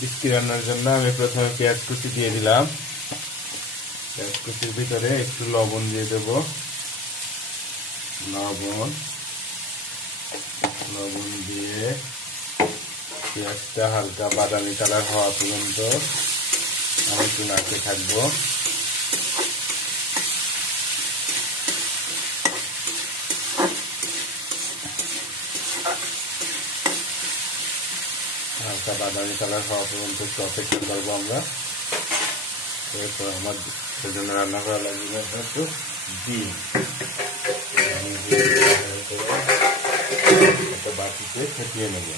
বিস্কি রান্নার জন্য আমি প্রথমে পেঁয়াজ কুচি দিয়ে দিলাম। পেঁয়াজ কুচির ভিতরে একটু লবণ দিয়ে দেব। লবণ দিয়ে পেঁয়াজটা হালকা বাদামি কালার হওয়া পর্যন্ত আমি একটু নাড়তে থাকবো। হালকা বাদামি কালার হওয়া পর্যন্ত একটু অপেক্ষা করবো আমরা। এরপর আমার সেজন্য রান্না করা লাগবে একটু ডিম একটা বাটিতে ফেটিয়ে নেব।